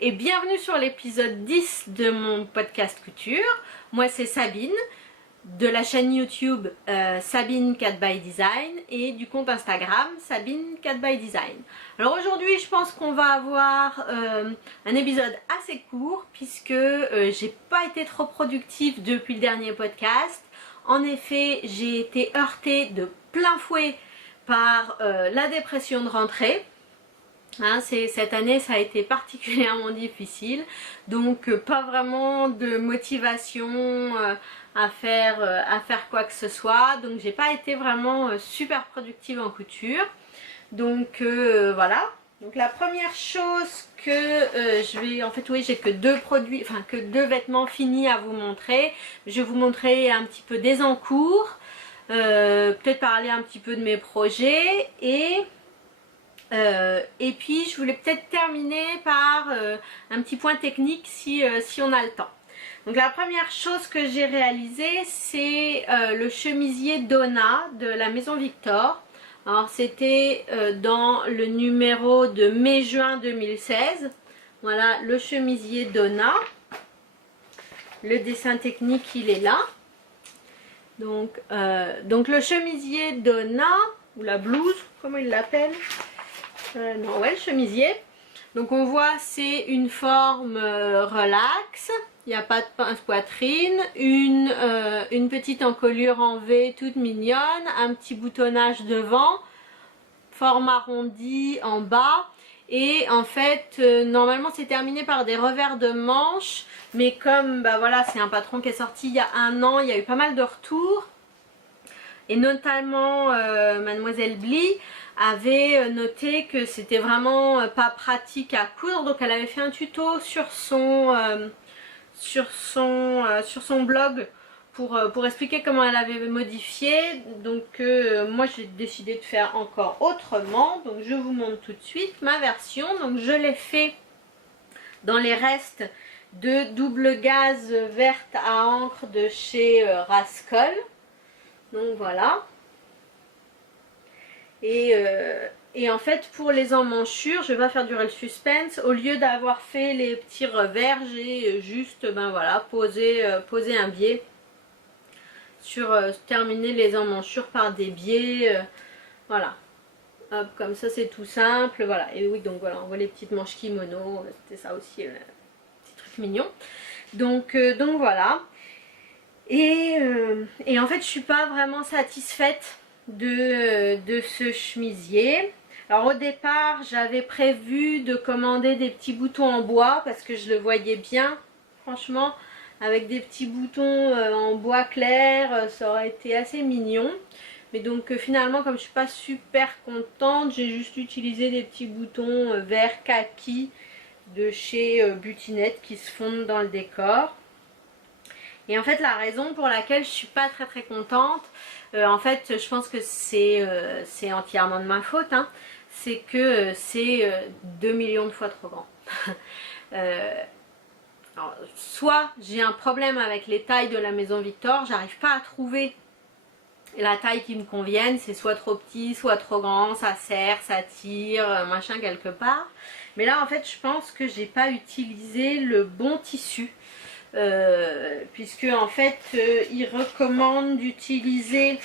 et bienvenue sur l'épisode 10 de mon podcast couture. Moi c'est Sabine de la chaîne YouTube Sabine Cat by Design et du compte Instagram Sabine Cat by Design. Alors aujourd'hui je pense qu'on va avoir un épisode assez court puisque j'ai pas été trop productive depuis le dernier podcast. En effet, j'ai été heurtée de plein fouet par la dépression de rentrée. Cette année ça a été particulièrement difficile, donc pas vraiment de motivation à faire quoi que ce soit, donc j'ai pas été vraiment super productive en couture. Donc voilà. Donc la première chose que je vais, en fait oui, j'ai que deux vêtements finis à vous montrer. Je vais vous montrer un petit peu des en cours, peut-être parler un petit peu de mes projets et puis je voulais peut-être terminer par un petit point technique si on a le temps. Donc la première chose que j'ai réalisée, c'est le chemisier Donna de la maison Victor. Alors c'était dans le numéro de mai-juin 2016. Voilà le chemisier Donna. Le dessin technique il est là. Donc le chemisier Donna, ou la blouse, comment il l'appelle, non, ouais, le chemisier. Donc on voit c'est une forme relax, il n'y a pas de pince-poitrine, une petite encolure en V toute mignonne, un petit boutonnage devant, forme arrondie en bas. Et en fait, normalement c'est terminé par des revers de manches, mais comme bah voilà, c'est un patron qui est sorti il y a un an, il y a eu pas mal de retours. Et notamment Mademoiselle Bly avait noté que c'était vraiment pas pratique à coudre, donc elle avait fait un tuto sur son blog pour expliquer comment elle avait modifié. Donc moi j'ai décidé de faire encore autrement, donc je vous montre tout de suite ma version. Donc je l'ai fait dans les restes de double gaze verte à encre de chez Rascol. Donc voilà. Et en fait pour les emmanchures, je vais pas faire durer le suspense. Au lieu d'avoir fait les petits revers, j'ai juste ben voilà, posé un biais sur terminer les emmanchures par des biais. Voilà. Hop, comme ça c'est tout simple. Voilà. Et oui, donc voilà, on voit les petites manches kimono. C'était ça aussi, petit truc mignon. Donc voilà. Et en fait je suis pas vraiment satisfaite de ce chemisier. Alors au départ j'avais prévu de commander des petits boutons en bois parce que je le voyais bien, franchement avec des petits boutons en bois clair, ça aurait été assez mignon. Mais donc finalement comme je suis pas super contente, j'ai juste utilisé des petits boutons vert kaki de chez Butinette qui se fondent dans le décor. Et en fait la raison pour laquelle je suis pas très contente, en fait je pense que c'est entièrement de ma faute, hein, c'est que c'est 2 millions de fois trop grand. Alors, soit j'ai un problème avec les tailles de la maison Victor, j'arrive pas à trouver la taille qui me convienne, c'est soit trop petit, soit trop grand, ça serre, ça tire, machin quelque part. Mais là en fait je pense que j'ai pas utilisé le bon tissu. Puisque en fait il recommande d'utiliser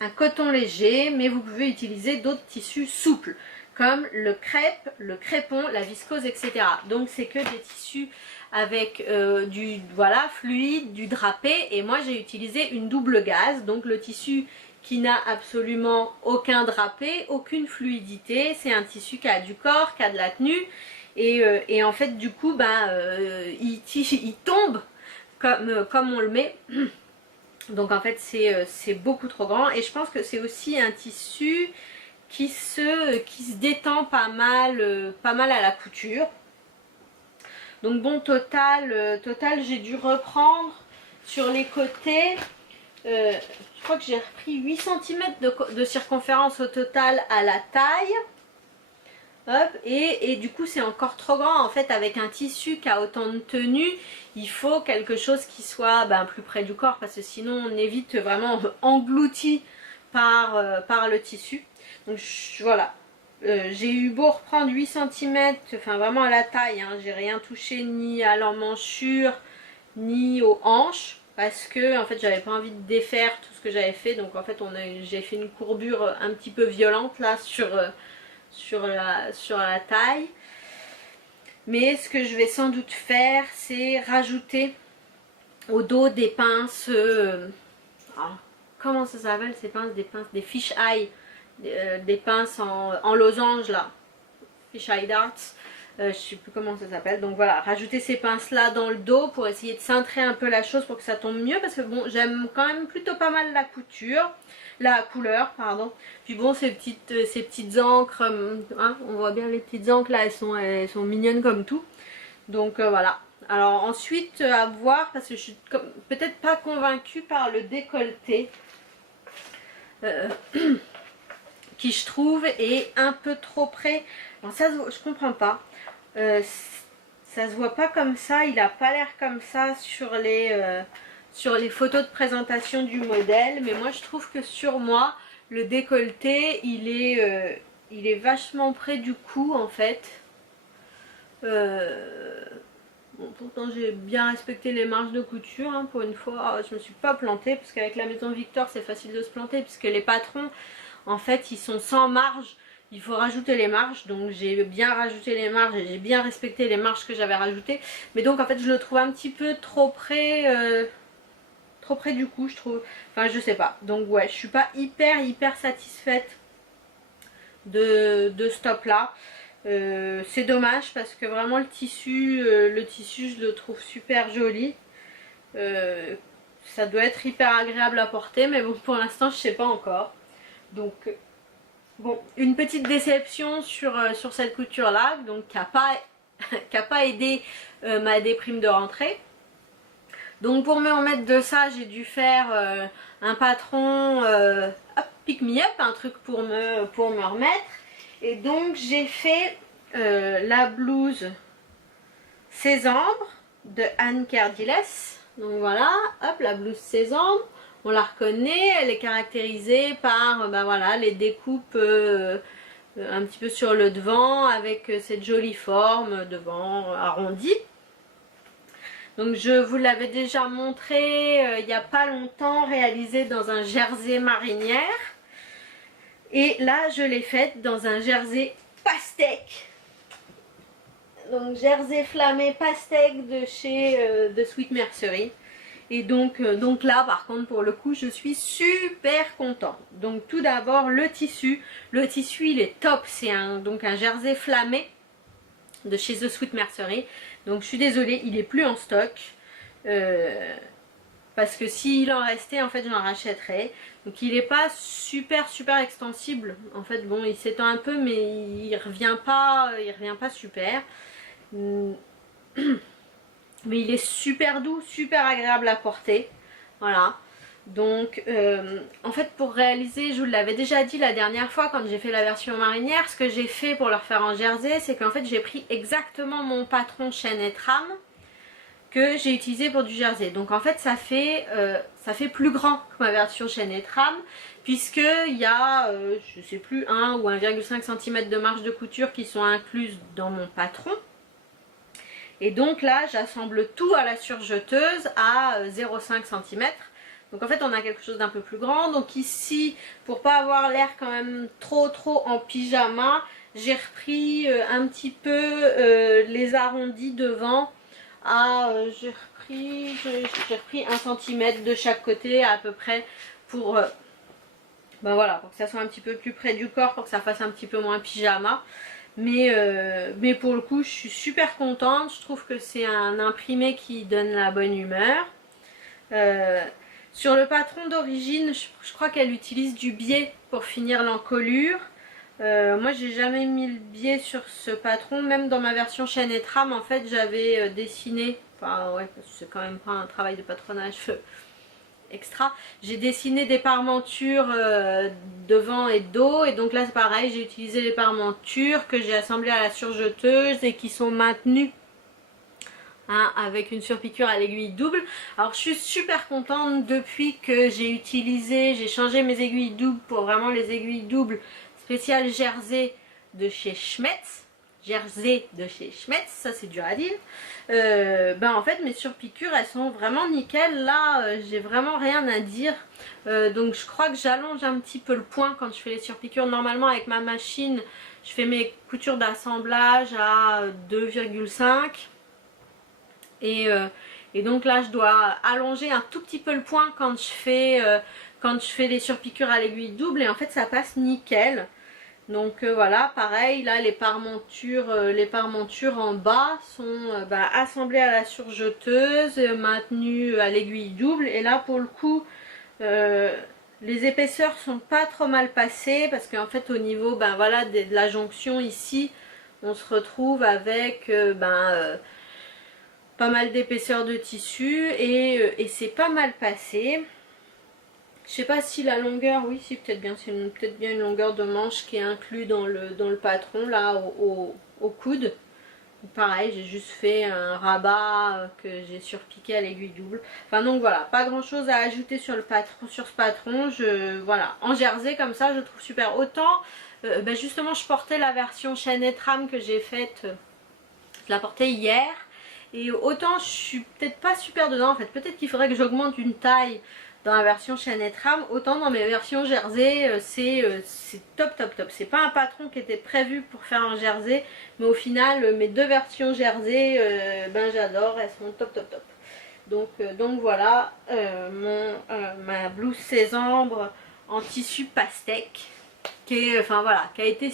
un coton léger, mais vous pouvez utiliser d'autres tissus souples comme le crêpe, le crépon, la viscose, etc. Donc c'est que des tissus avec du voilà fluide, du drapé, et moi j'ai utilisé une double gaze, donc le tissu qui n'a absolument aucun drapé, aucune fluidité, c'est un tissu qui a du corps, qui a de la tenue. Et en fait du coup il tombe comme on le met. Donc en fait c'est beaucoup trop grand, et je pense que c'est aussi un tissu qui se détend pas mal à la couture. Donc bon, total j'ai dû reprendre sur les côtés, je crois que j'ai repris 8 cm de circonférence au total à la taille. Hop, et du coup c'est encore trop grand en fait. Avec un tissu qui a autant de tenue, il faut quelque chose qui soit plus près du corps, parce que sinon on est vite vraiment englouti par le tissu. Donc voilà, j'ai eu beau reprendre 8 cm, enfin vraiment à la taille, hein, j'ai rien touché ni à l'emmanchure ni aux hanches parce que en fait j'avais pas envie de défaire tout ce que j'avais fait, donc en fait j'ai fait une courbure un petit peu violente là sur la taille. Mais ce que je vais sans doute faire, c'est rajouter au dos des pinces, comment ça s'appelle ces pinces, des fish eye, des pinces en losange là, fish eye darts, je sais plus comment ça s'appelle. Donc voilà, rajouter ces pinces là dans le dos pour essayer de cintrer un peu la chose pour que ça tombe mieux, parce que bon, j'aime quand même plutôt pas mal la couleur, pardon. Puis bon, ces petites encres, hein, on voit bien les petites encres là, elles sont mignonnes comme tout. Donc voilà. Alors ensuite à voir, parce que je suis peut-être pas convaincue par le décolleté qui je trouve est un peu trop près. Alors ça je comprends pas. Ça se voit pas comme ça, il a pas l'air comme ça sur les photos de présentation du modèle, mais moi je trouve que sur moi le décolleté il est vachement près du cou en fait. Bon, pourtant j'ai bien respecté les marges de couture, hein, pour une fois je me suis pas plantée, parce qu'avec la maison Victor c'est facile de se planter puisque les patrons en fait ils sont sans marge, il faut rajouter les marges, donc j'ai bien rajouté les marges et j'ai bien respecté les marges que j'avais rajoutées, mais donc en fait je le trouve un petit peu trop près du cou je trouve, enfin je sais pas, donc ouais je suis pas hyper satisfaite de ce top là. C'est dommage parce que vraiment le tissu je le trouve super joli. Ça doit être hyper agréable à porter, mais bon pour l'instant je sais pas encore. Donc bon, une petite déception sur cette couture là, donc qui a pas aidé ma déprime de rentrée. Donc pour me remettre de ça, j'ai dû faire un patron pick me up, un truc pour me remettre. Et donc j'ai fait la blouse Sésambre de Anne Kerdiles. Donc voilà, hop, la blouse Sésambre, on la reconnaît, elle est caractérisée par ben voilà, les découpes un petit peu sur le devant avec cette jolie forme devant arrondie. Donc je vous l'avais déjà montré il n'y a pas longtemps, réalisée dans un jersey marinière. Et là je l'ai faite dans un jersey pastèque. Donc jersey flammé pastèque de chez de Sweet Mercery. Et donc là par contre pour le coup je suis super contente. Donc tout d'abord le tissu il est top, c'est donc un jersey flammé de chez The Sweet Mercery. Donc je suis désolée, il est plus en stock. Parce que s'il en restait en fait j'en rachèterais. Donc il n'est pas super extensible. En fait bon il s'étend un peu mais il revient pas super. Mais il est super doux, super agréable à porter. Voilà. Donc en fait pour réaliser, je vous l'avais déjà dit la dernière fois quand j'ai fait la version marinière, ce que j'ai fait pour le refaire en jersey, c'est qu'en fait j'ai pris exactement mon patron chaîne et trame que j'ai utilisé pour du jersey. Donc en fait ça fait plus grand que ma version chaîne et trame, puisque il y a je sais plus 1 ou 1,5 cm de marge de couture qui sont incluses dans mon patron. Et donc là j'assemble tout à la surjeteuse à 0,5 cm. Donc en fait on a quelque chose d'un peu plus grand. Donc ici, pour pas avoir l'air quand même trop en pyjama, j'ai repris un petit peu les arrondis devant. J'ai repris 1 cm de chaque côté à peu près pour ben voilà, pour que ça soit un petit peu plus près du corps, pour que ça fasse un petit peu moins pyjama. Mais pour le coup je suis super contente, je trouve que c'est un imprimé qui donne la bonne humeur. Sur le patron d'origine, je crois qu'elle utilise du biais pour finir l'encolure. Moi j'ai jamais mis le biais sur ce patron, même dans ma version chaîne et trame en fait j'avais dessiné, enfin ouais parce que c'est quand même pas un travail de patronage extra, j'ai dessiné des parmentures devant et dos, et donc là c'est pareil, j'ai utilisé les parmentures que j'ai assemblées à la surjeteuse et qui sont maintenues hein, avec une surpiqûre à l'aiguille double. Alors je suis super contente depuis que j'ai changé mes aiguilles doubles pour vraiment les aiguilles doubles spéciales jersey de chez Schmetz. Jersey de chez Schmetz, ça c'est dur à dire. Ben en fait mes surpiqûres elles sont vraiment nickel. Là j'ai vraiment rien à dire. Donc je crois que j'allonge un petit peu le point quand je fais les surpiqûres. Normalement avec ma machine je fais mes coutures d'assemblage à 2,5 et donc là je dois allonger un tout petit peu le point quand je fais les surpiqûres à l'aiguille double, et en fait ça passe nickel. Donc voilà, pareil, là les parmentures en bas sont assemblées à la surjeteuse, maintenues à l'aiguille double, et là pour le coup les épaisseurs sont pas trop mal passées, parce qu'en fait au niveau de la jonction ici on se retrouve avec pas mal d'épaisseur de tissu, et c'est pas mal passé. Je sais pas si la longueur, oui si peut-être bien, c'est peut-être bien une longueur de manche qui est inclus dans le patron là au coude. Pareil, j'ai juste fait un rabat que j'ai surpiqué à l'aiguille double. Enfin donc voilà, pas grand chose à ajouter sur ce patron. Voilà, en jersey comme ça je trouve super. Autant justement je portais la version chaînette rame que j'ai faite, je la portais hier. Et autant je suis peut-être pas super dedans en fait, peut-être qu'il faudrait que j'augmente une taille dans la version chaînette rame, autant dans mes versions jersey c'est top top top. C'est pas un patron qui était prévu pour faire un jersey, mais au final mes deux versions jersey j'adore, elles sont top top top. Donc voilà ma blouse sésambre en tissu pastèque qui a été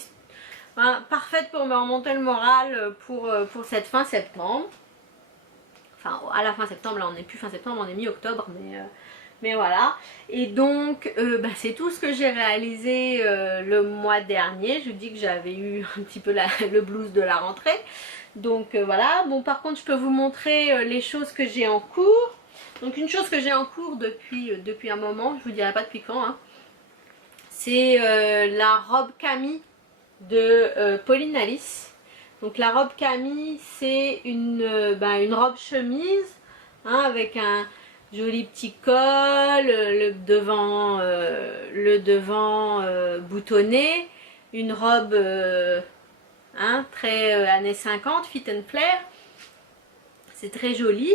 parfaite pour me remonter le moral pour cette fin septembre. Enfin à la fin septembre, là on n'est plus fin septembre, on est mi-octobre, mais voilà. Et donc c'est tout ce que j'ai réalisé le mois dernier. Je vous dis que j'avais eu un petit peu le blues de la rentrée. Donc voilà. Bon, par contre je peux vous montrer les choses que j'ai en cours. Donc une chose que j'ai en cours depuis un moment, je vous dirai pas depuis quand hein. C'est la robe Camille de Pauline Alice. Donc la robe Camille c'est une robe chemise avec un joli petit col, le devant boutonné, une robe très années 50, fit and flare. C'est très joli.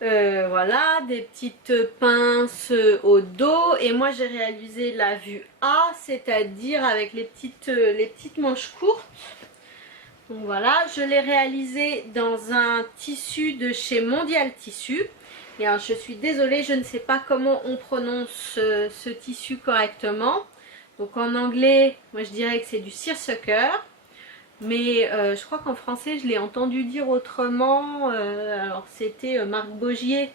Voilà, des petites pinces au dos, et moi j'ai réalisé la vue A, c'est-à-dire avec les petites manches courtes. Donc voilà, je l'ai réalisé dans un tissu de chez Mondial Tissu. Et alors je suis désolée, je ne sais pas comment on prononce ce tissu correctement. Donc en anglais, moi je dirais que c'est du seersucker. Mais je crois qu'en français je l'ai entendu dire autrement. Alors c'était Marc Bogier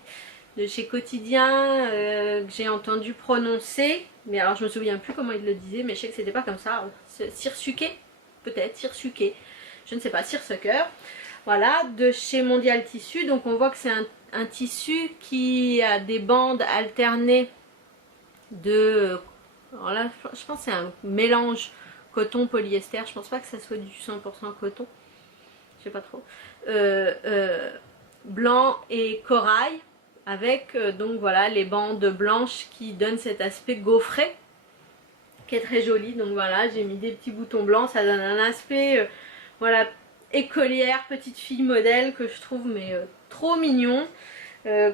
de chez Quotidien que j'ai entendu prononcer. Mais alors je me souviens plus comment il le disait, mais je sais que c'était pas comme ça. Seersucker, peut-être, seersucker. Je ne sais pas, seersucker. Voilà, de chez Mondial Tissu. Donc on voit que c'est un tissu qui a des bandes alternées de... Alors là, je pense que c'est un mélange coton polyester. Je pense pas que ça soit du 100% coton. Je sais pas trop. Blanc et corail. Avec donc voilà les bandes blanches qui donnent cet aspect gaufré. Qui est très joli. Donc voilà, j'ai mis des petits boutons blancs. Ça donne un aspect... voilà, écolière, petite fille modèle que je trouve trop mignon.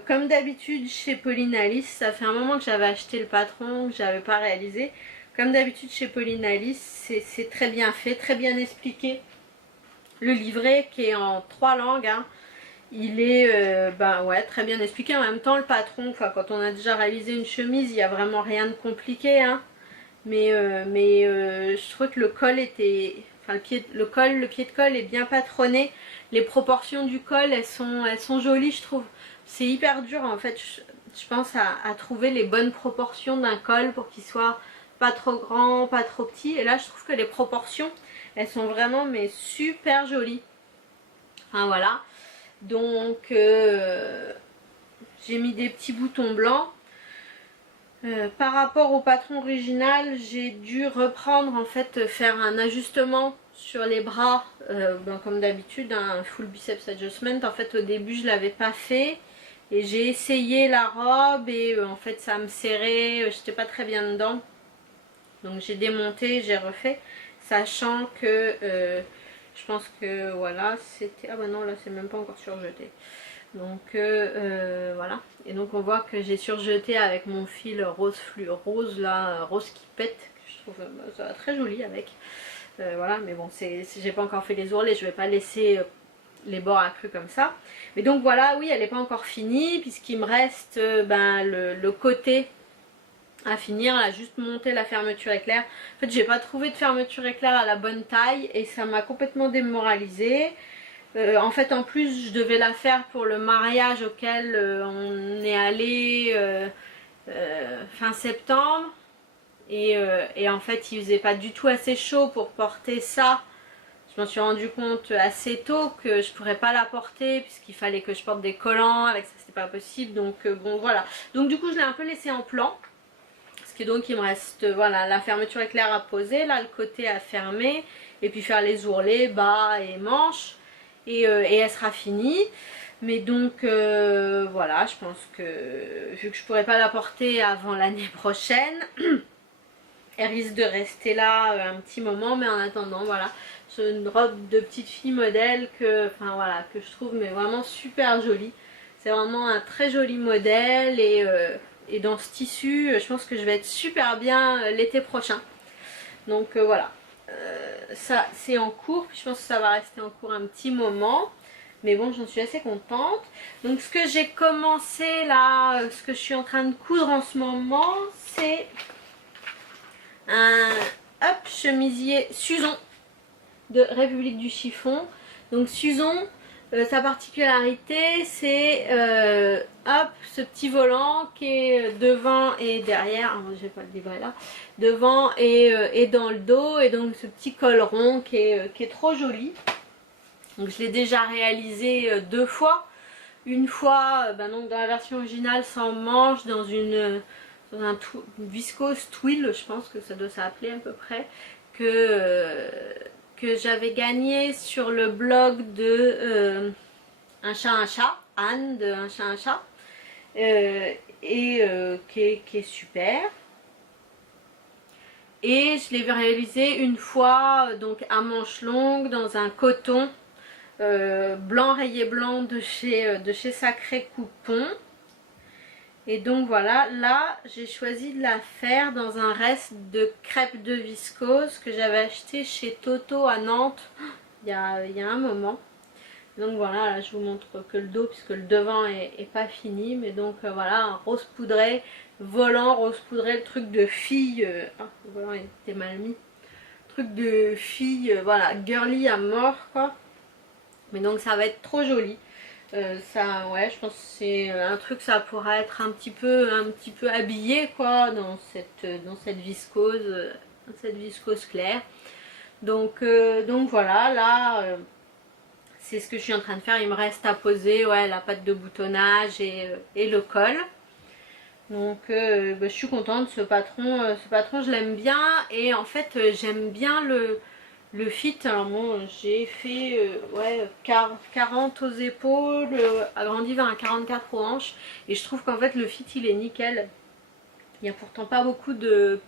Comme d'habitude chez Pauline Alice, ça fait un moment que j'avais acheté le patron, que j'avais pas réalisé. Comme d'habitude chez Pauline Alice, c'est très bien fait, très bien expliqué. Le livret qui est en 3 langues, hein, il est très bien expliqué. En même temps le patron, quand on a déjà réalisé une chemise, il n'y a vraiment rien de compliqué. Hein. Mais je trouve que le col était... Enfin, le pied de colle est bien patronné. Les proportions du col, elles sont jolies, je trouve. C'est hyper dur en fait, je pense à trouver les bonnes proportions d'un col pour qu'il soit pas trop grand, pas trop petit. Et là, je trouve que les proportions, elles sont vraiment super jolies. Enfin voilà. Donc, j'ai mis des petits boutons blancs. Par rapport au patron original, j'ai dû reprendre en fait, faire un ajustement sur les bras comme d'habitude, un full biceps adjustment. En fait au début je l'avais pas fait et j'ai essayé la robe et en fait ça me serrait, j'étais pas très bien dedans, donc j'ai démonté, j'ai refait. sachant que je pense que voilà, c'était... Ah bah non, là c'est même pas encore surjeté. Donc voilà, et donc on voit que j'ai surjeté avec mon fil rose rose là, rose qui pète, que je trouve ça va très joli avec. Voilà, mais bon, j'ai pas encore fait les ourlets, je vais pas laisser les bords accrus comme ça. Mais donc voilà, oui, elle n'est pas encore finie, puisqu'il me reste le côté à finir, là, juste monter la fermeture éclair. En fait, j'ai pas trouvé de fermeture éclair à la bonne taille et ça m'a complètement démoralisée. En fait, en plus, je devais la faire pour le mariage auquel on est allé fin septembre. Et en fait, il faisait pas du tout assez chaud pour porter ça. Je m'en suis rendu compte assez tôt que je pourrais pas la porter puisqu'il fallait que je porte des collants. Avec ça, c'était pas possible. Donc bon, voilà. Donc du coup, je l'ai un peu laissé en plan. Parce que donc, il me reste voilà, la fermeture éclair à poser, là, le côté à fermer. Et puis faire les ourlets, bas et manches. Et elle sera finie. Mais donc voilà, je pense que vu que je pourrais pas la porter avant l'année prochaine, elle risque de rester là un petit moment. Mais en attendant, voilà, c'est une robe de petite fille modèle que, enfin, voilà, que je trouve mais vraiment super jolie. C'est vraiment un très joli modèle et dans ce tissu, je pense que je vais être super bien l'été prochain. Donc voilà. Ça c'est en cours, je pense que ça va rester en cours un petit moment, mais bon, j'en suis assez contente. Donc ce que j'ai commencé là, ce que je suis en train de coudre en ce moment, c'est un chemisier Suzon de République du Chiffon. Donc Suzon, sa particularité c'est ce petit volant qui est devant et derrière, je vais pas le livrer là, devant et dans le dos, et donc ce petit col rond qui est trop joli. Donc je l'ai déjà réalisé 2 fois. Une fois donc dans la version originale sans manche, dans une viscose twill, je pense que ça doit s'appeler à peu près, que j'avais gagné sur le blog de Un chat, Anne de Un chat, qui est super. Et je l'ai réalisé une fois donc à manches longues dans un coton blanc rayé blanc de chez Sacré Coupon. Et donc voilà, là j'ai choisi de la faire dans un reste de crêpe de viscose que j'avais acheté chez Toto à Nantes il y a un moment. Donc voilà, là je vous montre que le dos puisque le devant est pas fini, mais donc voilà, un rose poudré, volant rose poudré, le truc de fille, le volant était mal mis, truc de fille, voilà, girly à mort quoi. Mais donc ça va être trop joli. Ça, ouais, je pense que c'est un truc, ça pourra être un petit peu habillé quoi dans cette viscose, claire. Donc voilà, là c'est ce que je suis en train de faire. Il me reste à poser la pâte de boutonnage et le col. Donc je suis contente. Ce patron je l'aime bien, et en fait j'aime bien le fit. Alors bon, j'ai fait 40 aux épaules, agrandi vers un 44 aux hanches, et je trouve qu'en fait le fit il est nickel. Il n'y a pourtant pas beaucoup de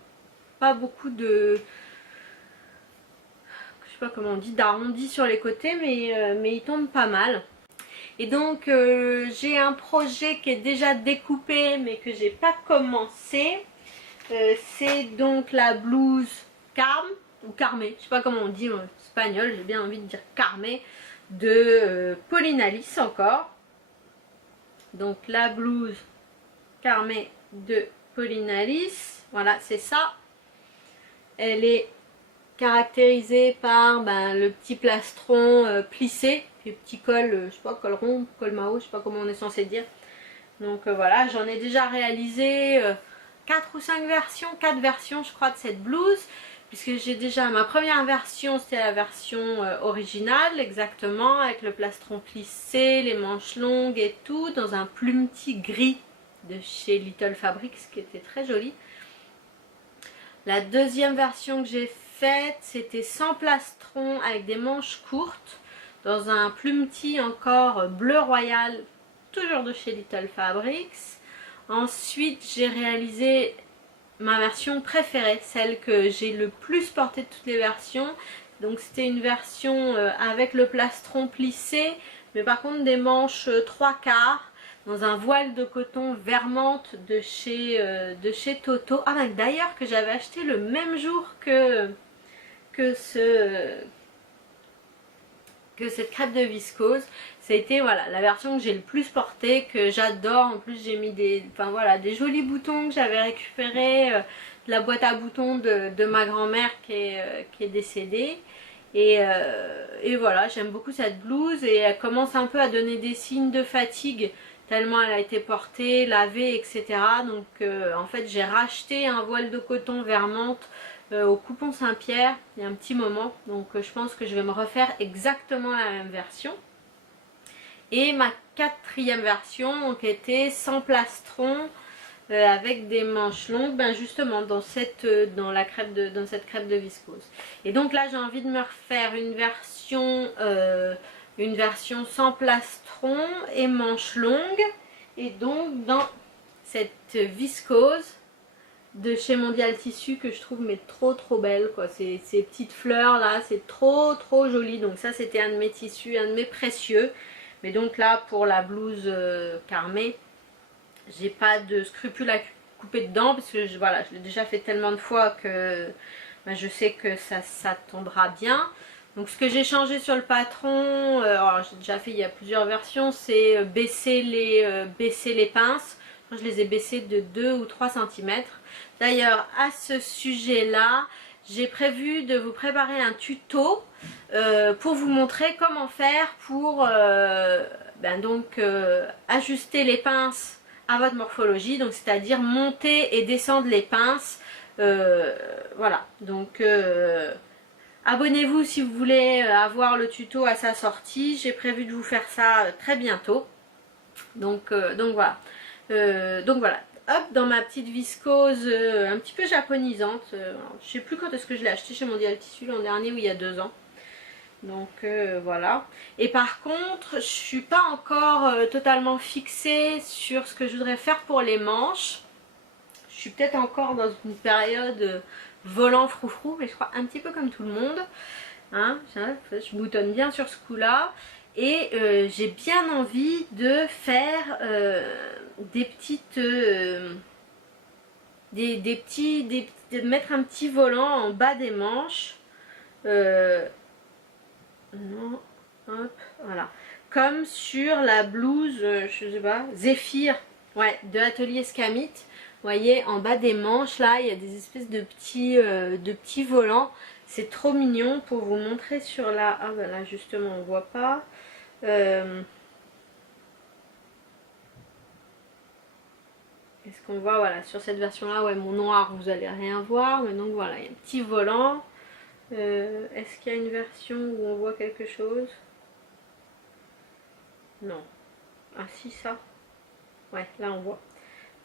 je sais pas comment on dit, d'arrondi sur les côtés, mais il tombe pas mal. Et donc j'ai un projet qui est déjà découpé mais que j'ai pas commencé. C'est donc la blouse Carme ou Carmé, je sais pas comment on dit en espagnol, j'ai bien envie de dire Carmé, de Pauline Alice encore. Donc la blouse Carmé de Pauline Alice, voilà, c'est ça. Elle est caractérisée par le petit plastron plissé, puis le petit col, je sais pas, col rond, col Mao, je sais pas comment on est censé dire. Donc voilà, j'en ai déjà réalisé 4 ou 5 versions, 4 versions je crois de cette blouse, puisque j'ai déjà ma première version, c'était la version originale exactement, avec le plastron plissé, les manches longues et tout, dans un plumetis gris de chez Little Fabrics qui était très joli. La deuxième version que j'ai faite, c'était sans plastron avec des manches courtes, dans un plumetis encore bleu royal, toujours de chez Little Fabrics. Ensuite j'ai réalisé ma version préférée, celle que j'ai le plus portée de toutes les versions. Donc c'était une version avec le plastron plissé, mais par contre des manches 3/4 dans un voile de coton Vermante de chez Toto. Ah ben, d'ailleurs que j'avais acheté le même jour que cette crêpe de viscose. C'était voilà la version que j'ai le plus portée, que j'adore. En plus j'ai mis des jolis boutons que j'avais récupérés de la boîte à boutons de ma grand-mère qui est décédée. Et voilà, j'aime beaucoup cette blouse et elle commence un peu à donner des signes de fatigue tellement elle a été portée, lavée, etc. Donc en fait j'ai racheté un voile de coton Vermante au Coupon Saint-Pierre il y a un petit moment. Donc je pense que je vais me refaire exactement la même version. Et ma quatrième version donc, était sans plastron avec des manches longues, ben justement dans cette crêpe de viscose. Et donc là j'ai envie de me refaire une version sans plastron et manches longues. Et donc dans cette viscose de chez Mondial Tissu que je trouve mais trop belle quoi. Ces petites fleurs là, c'est trop joli. Donc ça c'était un de mes tissus, un de mes précieux. Mais donc là pour la blouse Carmé, j'ai pas de scrupule à couper dedans parce que je l'ai déjà fait tellement de fois que je sais que ça tombera bien. Donc ce que j'ai changé sur le patron, alors j'ai déjà fait il y a plusieurs versions, c'est baisser les pinces. Je les ai baissées de 2 ou 3 cm. D'ailleurs à ce sujet là, j'ai prévu de vous préparer un tuto pour vous montrer comment faire pour ajuster les pinces à votre morphologie, donc c'est-à-dire monter et descendre les pinces. Voilà, donc abonnez-vous si vous voulez avoir le tuto à sa sortie. J'ai prévu de vous faire ça très bientôt. Donc voilà. Hop, dans ma petite viscose un petit peu japonisante. Je sais plus quand est-ce que je l'ai acheté chez Mondial Tissu, l'an dernier ou il y a 2 ans. Donc voilà. Et par contre, je suis pas encore totalement fixée sur ce que je voudrais faire pour les manches. Je suis peut-être encore dans une période volant froufrou, mais je crois un petit peu comme tout le monde. Hein, je boutonne bien sur ce coup-là. Et j'ai bien envie de faire de mettre un petit volant en bas des manches. Non, hop, voilà. Comme sur la blouse, je sais pas, Zéphyr, ouais, de Atelier Scamit. Vous voyez, en bas des manches, là, il y a des espèces de petits volants. C'est trop mignon pour vous montrer sur la... Ah ben là, justement, on voit pas. Est-ce qu'on voit, voilà, sur cette version-là, ouais, mon noir, vous allez rien voir. Mais donc, voilà, il y a un petit volant. Est-ce qu'il y a une version où on voit quelque chose? Non. Ah si, ça. Ouais, là on voit.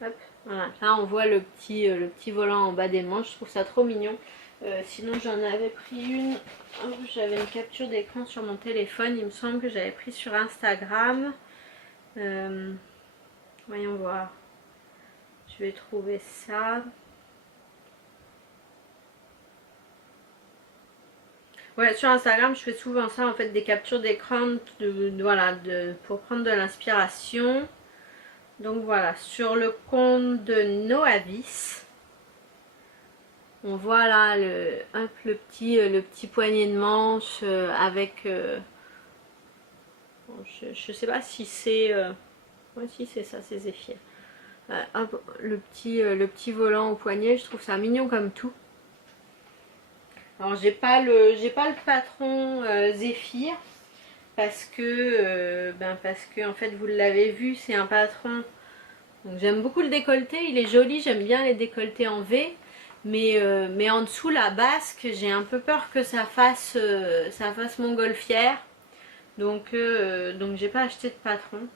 Hop, voilà. Là on voit le petit volant en bas des manches. Je trouve ça trop mignon. Sinon j'en avais pris une. Oh, j'avais une capture d'écran sur mon téléphone. Il me semble que j'avais pris sur Instagram. Voyons voir. Je vais trouver ça. Ouais, sur Instagram, je fais souvent ça, en fait, des captures d'écran pour prendre de l'inspiration. Donc voilà, sur le compte de Noavis, on voit là le petit poignet de manche avec... je sais pas si c'est... ouais, si c'est ça, c'est Zéphyr. Hop, le petit volant au poignet, je trouve ça mignon comme tout. Alors j'ai pas le patron Zéphyr parce que en fait vous l'avez vu, c'est un patron. Donc j'aime beaucoup le décolleté, il est joli, j'aime bien les décolletés en V, mais en dessous la basque, j'ai un peu peur que ça fasse montgolfière. Donc j'ai pas acheté de patron.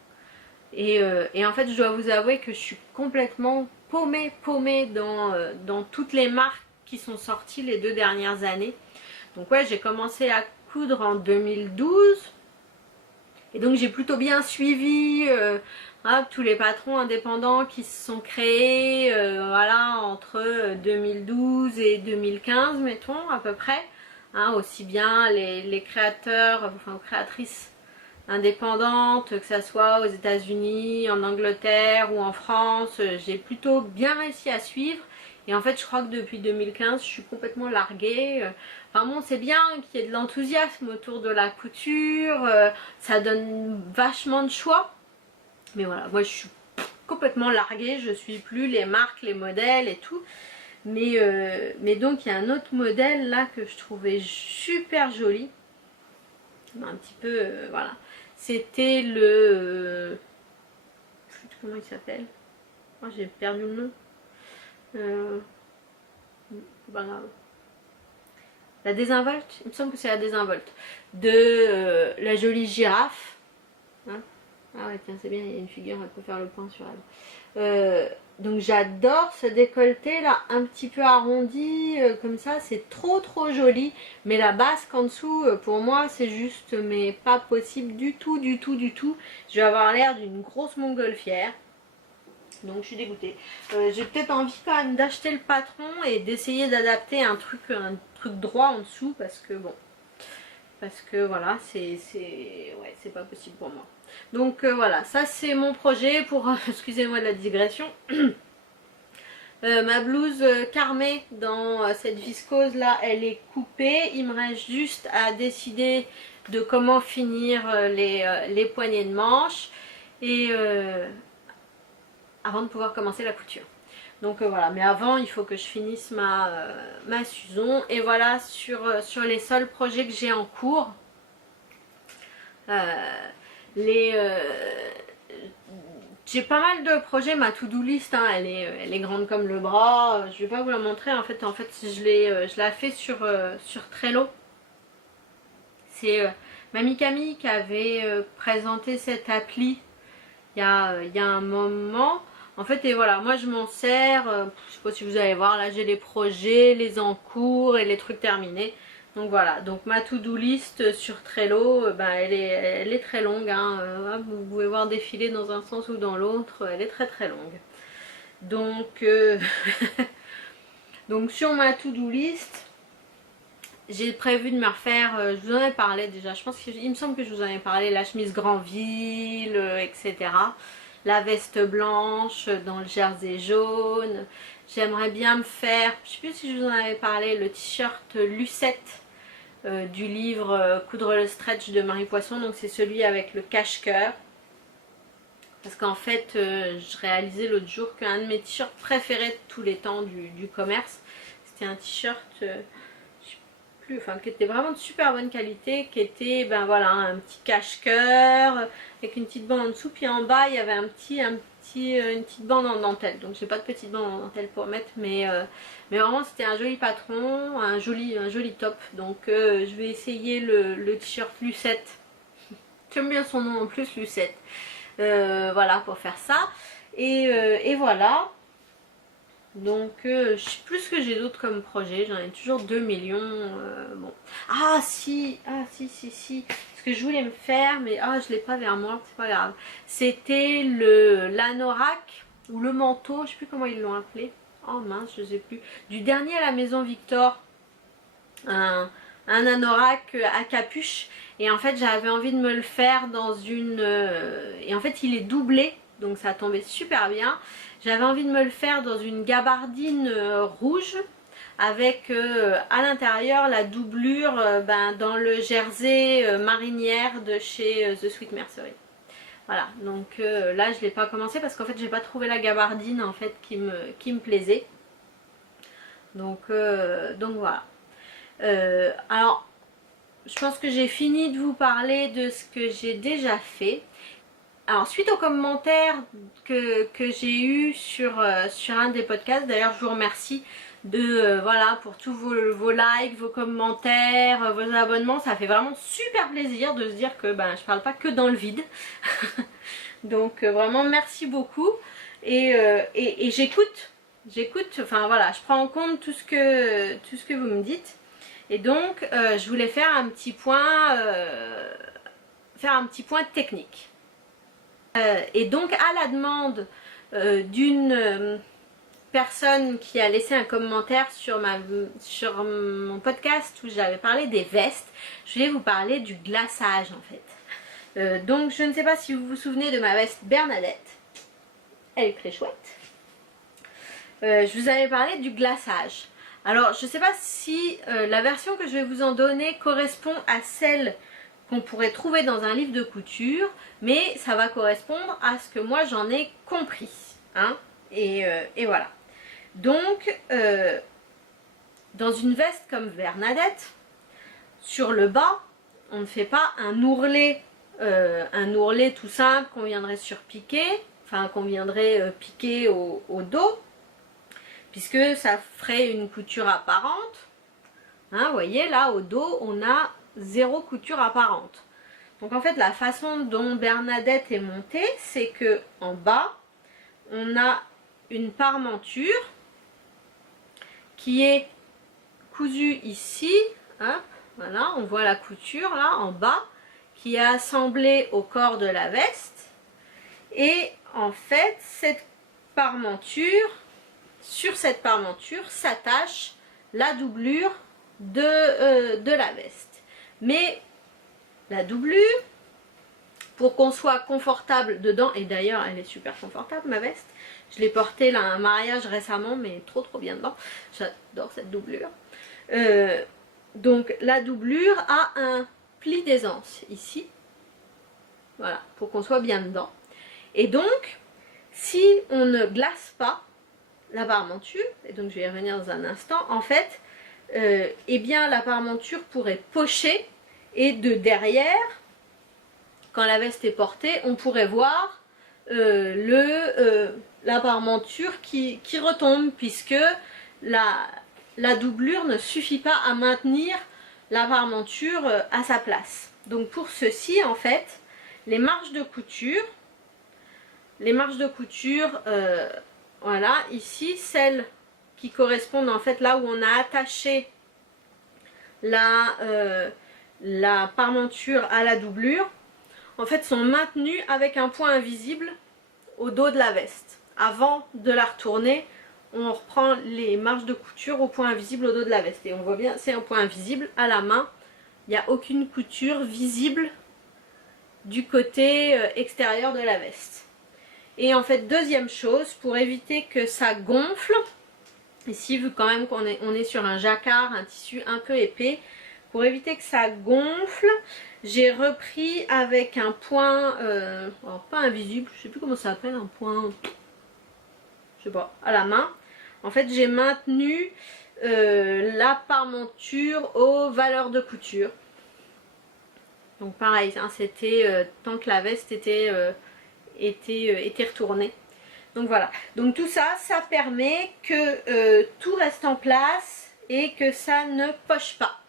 Et en fait je dois vous avouer que je suis complètement paumée dans toutes les marques qui sont sorties les 2 dernières années. Donc ouais, j'ai commencé à coudre en 2012 Et donc j'ai plutôt bien suivi tous les patrons indépendants qui se sont créés voilà, entre 2012 et 2015 mettons à peu près. Aussi bien les créateurs, enfin créatrices indépendantes, que ça soit aux États-Unis, en Angleterre ou en France, j'ai plutôt bien réussi à suivre. Et en fait, je crois que depuis 2015, je suis complètement larguée. Enfin bon, c'est bien qu'il y ait de l'enthousiasme autour de la couture, ça donne vachement de choix. Mais voilà, moi je suis complètement larguée, je suis plus les marques, les modèles et tout. Mais donc il y a un autre modèle là que je trouvais super joli. Un petit peu, voilà. C'était le... comment il s'appelle? Oh, j'ai perdu le nom. Pas grave. La désinvolte, il me semble que c'est la désinvolte. De la jolie girafe. Hein, ah ouais, tiens, c'est bien, il y a une figure, elle peut faire le point sur elle. Donc j'adore ce décolleté là, un petit peu arrondi, comme ça, c'est trop joli. Mais la basque en dessous, pour moi, c'est juste, mais pas possible du tout, du tout, du tout. Je vais avoir l'air d'une grosse montgolfière. Donc je suis dégoûtée. J'ai peut-être envie quand même d'acheter le patron et d'essayer d'adapter un truc droit en dessous parce que bon, parce que voilà, c'est pas possible pour moi. Donc voilà, ça c'est mon projet pour, excusez-moi de la digression. Ma blouse Carmé dans cette viscose là, elle est coupée. Il me reste juste à décider de comment finir les poignées de manche et avant de pouvoir commencer la couture. Donc voilà, mais avant il faut que je finisse ma Suzon. Et voilà sur les seuls projets que j'ai en cours. J'ai pas mal de projets, ma to-do list, hein, elle est grande comme le bras. Je vais pas vous la montrer, en fait je la fais sur Trello. C'est Mamie Camille qui avait présenté cette appli il y a un moment. En fait, et voilà, moi je m'en sers, je sais pas si vous allez voir, là j'ai les projets, les en cours et les trucs terminés. Donc voilà, donc ma to-do list sur Trello, elle est très longue, hein. Vous pouvez voir défiler dans un sens ou dans l'autre, elle est très longue. Donc, donc sur ma to-do list, j'ai prévu de me refaire, je vous en ai parlé déjà, je pense qu'il me semble que je vous en ai parlé, la chemise Granville, etc. La veste blanche dans le jersey jaune. J'aimerais bien me faire, je sais plus si je vous en avais parlé, le t-shirt Lucette du livre Coudre le stretch de Marie Poisson. Donc c'est celui avec le cache-cœur. Parce qu'en fait, je réalisais l'autre jour qu'un de mes t-shirts préférés de tous les temps du commerce, c'était un t-shirt... qui était vraiment de super bonne qualité, qui était voilà, un petit cache-cœur avec une petite bande en dessous, puis en bas il y avait une petite bande en dentelle. Donc j'ai pas de petite bande en dentelle pour mettre, mais vraiment c'était un joli patron, un joli top. Donc je vais essayer le t-shirt Lucette. J'aime bien son nom en plus, Lucette. Voilà, pour faire ça. Et voilà. Donc je sais plus ce que j'ai d'autre comme projet, j'en ai toujours 2 millions. Bon. Ah si, ce que je voulais me faire, mais je l'ai pas vers moi, c'est pas grave. C'était l'anorak ou le manteau, je sais plus comment ils l'ont appelé. Oh mince, je sais plus. Du dernier à la maison Victor, un anorak à capuche. Et en fait j'avais envie de me le faire dans une... et en fait il est doublé, donc ça tombait super bien. J'avais envie de me le faire dans une gabardine rouge avec à l'intérieur la doublure dans le jersey marinière de chez The Sweet Mercery. Voilà, donc là je ne l'ai pas commencé parce qu'en fait j'ai pas trouvé la gabardine en fait qui me plaisait. Donc voilà. Alors je pense que j'ai fini de vous parler de ce que j'ai déjà fait. Alors suite aux commentaires que j'ai eu sur un des podcasts, d'ailleurs je vous remercie voilà, pour tous vos likes, vos commentaires, vos abonnements, ça fait vraiment super plaisir de se dire que je parle pas que dans le vide. Donc vraiment merci beaucoup et j'écoute, enfin voilà, je prends en compte tout ce que vous me dites. Et donc je voulais faire un petit point, faire un petit point technique. Et donc à la demande d'une personne qui a laissé un commentaire sur mon podcast où j'avais parlé des vestes, je voulais vous parler du glaçage en fait. Donc je ne sais pas si vous vous souvenez de ma veste Bernadette, elle est très chouette. Je vous avais parlé du glaçage. Alors je ne sais pas si la version que je vais vous en donner correspond à celle qu'on pourrait trouver dans un livre de couture, mais ça va correspondre à ce que moi j'en ai compris, hein, et voilà. Donc dans une veste comme Bernadette, sur le bas on ne fait pas un ourlet tout simple qu'on viendrait surpiquer, enfin qu'on viendrait piquer au dos, puisque ça ferait une couture apparente, hein, vous voyez là au dos on a 0 couture apparente. Donc en fait la façon dont Bernadette est montée, c'est que en bas on a une parmenture qui est cousue ici, hein, voilà, on voit la couture là en bas qui est assemblée au corps de la veste, et en fait cette parmenture, sur cette parmenture s'attache la doublure de la veste. Mais la doublure, pour qu'on soit confortable dedans, et d'ailleurs elle est super confortable ma veste, je l'ai portée là à un mariage récemment, mais trop bien dedans, j'adore cette doublure. Donc la doublure a un pli d'aisance ici, voilà, pour qu'on soit bien dedans. Et donc si on ne glace pas la parmenture, et donc je vais y revenir dans un instant, en fait eh bien la parmenture pourrait pocher, et de derrière, quand la veste est portée, on pourrait voir la parmenture qui retombe, puisque la doublure ne suffit pas à maintenir la parmenture à sa place. Donc pour ceci en fait, les marges de couture, voilà, ici celles qui correspondent en fait là où on a attaché la parmenture à la doublure, en fait sont maintenues avec un point invisible au dos de la veste. Avant de la retourner, on reprend les marges de couture au point invisible au dos de la veste, et on voit bien c'est un point invisible à la main, il n'y a aucune couture visible du côté extérieur de la veste. Et en fait deuxième chose, pour éviter que ça gonfle, ici vu quand même qu'on est sur un jacquard, un tissu un peu épais, pour éviter que ça gonfle, j'ai repris avec un point, alors pas invisible, je sais plus comment ça s'appelle, un point, je sais pas, à la main. En fait j'ai maintenu la parmenture aux valeurs de couture. Donc pareil, hein, c'était tant que la veste était retournée. Donc voilà, donc tout ça, ça permet que tout reste en place et que ça ne poche pas.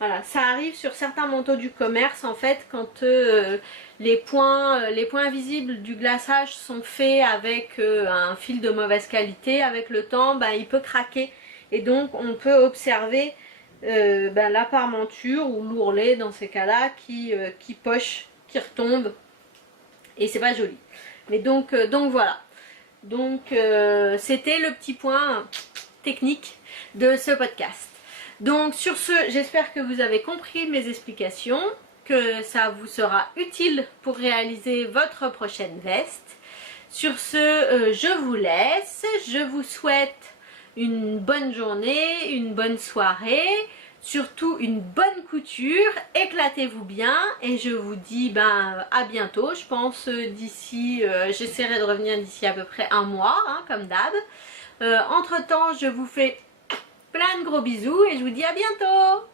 Voilà, ça arrive sur certains manteaux du commerce en fait, quand les points visibles du glaçage sont faits avec un fil de mauvaise qualité, avec le temps ben, il peut craquer, et donc on peut observer la parmenture ou l'ourlet dans ces cas là qui poche, qui retombe, et c'est pas joli. Mais donc voilà, donc c'était le petit point technique de ce podcast. Donc sur ce, j'espère que vous avez compris mes explications, que ça vous sera utile pour réaliser votre prochaine veste. Sur ce, je vous laisse, je vous souhaite une bonne journée, une bonne soirée, surtout une bonne couture, éclatez-vous bien, et je vous dis à bientôt. Je pense d'ici, j'essaierai de revenir d'ici à peu près un mois, hein, comme d'hab. Entre temps, je vous fais plein de gros bisous et je vous dis à bientôt.